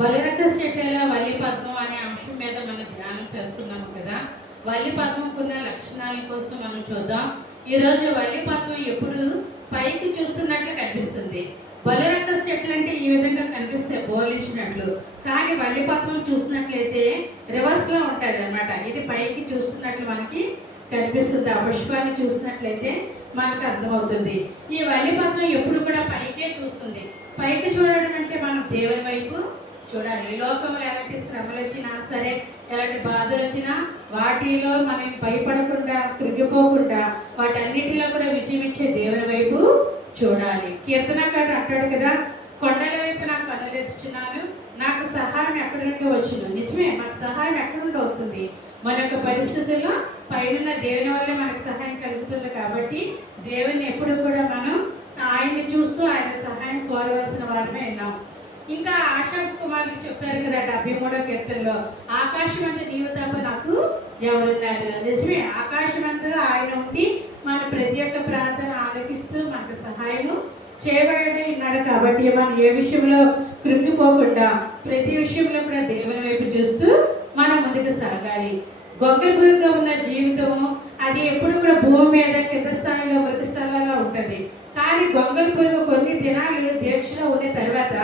బలిరక చెట్లలో వల్లి పద్మం అనే అంశం మీద మనం ధ్యానం చేస్తున్నాము కదా. వల్లి పద్మంకున్న లక్షణాల కోసం మనం చూద్దాం. ఈరోజు వల్లి పద్మం ఎప్పుడు పైకి చూస్తున్నట్లు కనిపిస్తుంది. బలిరక చెట్లు అంటే ఈ విధంగా కనిపిస్తాయి బోలించినట్లు, కానీ వల్లి పద్మం చూసినట్లయితే రివర్స్లో ఉంటుంది అనమాట. ఇది పైకి చూస్తున్నట్లు మనకి కనిపిస్తుంది. ఆ పుష్పాన్ని చూసినట్లయితే మనకు అర్థమవుతుంది. ఈ వల్లి పద్మం ఎప్పుడు కూడా పైకే చూస్తుంది. పైకి చూడడం అంటే మనం దేవుని వైపు చూడాలి. ఈ లోకంలో ఎలాంటి శ్రమలు వచ్చినా సరే, ఎలాంటి బాధలు వచ్చినా వాటిలో మనం భయపడకుండా, కృంగిపోకుండా వాటన్నిటిలో కూడా విజయం ఇచ్చే దేవుని వైపు చూడాలి. కీర్తనకారుడు అంటాడు కదా, కొండల వైపు నాకు కనులెత్తుచున్నాను, నాకు సహాయం ఎక్కడి నుండి వచ్చును. నిజమే, మనకు సహాయం ఎక్కడి నుండి వస్తుంది? మన యొక్క పరిస్థితుల్లో పైన దేవుని వల్లే మనకు సహాయం కలుగుతుంది. కాబట్టి దేవుని ఎప్పుడు కూడా మనం ఆయన్ని చూస్తూ ఆయన సహాయం కోరవలసిన వారమే ఉన్నాం. ఇంకా ఆశా కుమారులు చెప్తారు కదా 73వ కీర్తనలో, ఆకాశమంతా నీవు తప్ప నాకు ఎవరున్నారు. నిజమే, ఆకాశమంతా ఆయన ఉండి మన ప్రతి ఒక్క ప్రార్థన ఆలకిస్తూ మనకు సహాయము చేయబడి ఉన్నాడు. కాబట్టి మనం ఏ విషయంలో కృంగిపోకుండా ప్రతి విషయంలో కూడా దేవుని వైపు చూస్తూ మనం ముందుకు సాగాలి. గొంగళపురుగా ఉన్న జీవితము అది ఎప్పుడు కూడా భూమి మీద కింద స్థాయిలో మృగ స్థలాల్లో ఉంటుంది. కానీ గొంగళ పురుగు కొన్ని దినాలు దీక్షలో ఉన్న తర్వాత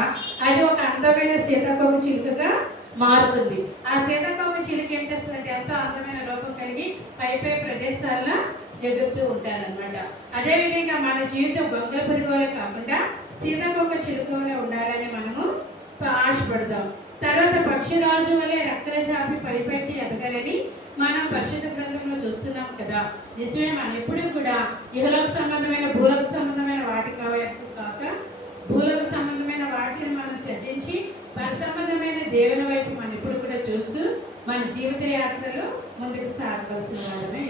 అది ఒక అందమైన సీతాకోక చిలుకగా మారుతుంది. ఆ సీతాకోక చిలుక ఏం చేస్తుందంటే ఎంతో అందమైన రూపం కలిగి పై ప్రదేశాల్లో ఎగురుతూ ఉంటారనమాట. అదేవిధంగా మన జీవితం గొంగళ పురుగు వల్ల కాకుండా సీతాకోక చిలుక వల్ల ఉండాలని మనము ఆశపడదాం. తర్వాత పక్షిరాజు వల్లే రెక్కల చాపి పైపైకి ఎదగాలని మనం పరిశుద్ధ గ్రంథంలో చూస్తున్నాం కదా. నిజమే, మనం ఎప్పుడూ కూడా ఇహలోక సంబంధమైన భూలోక సంబంధమైన వాటి కాక భూలోక సంబంధమైన వాటిని మనం త్యజించి సంబంధమైన దేవుని వైపు మనం ఎప్పుడు కూడా చూస్తూ మన జీవిత యాత్రలో ముందుకు సాగవలసిన వారమే.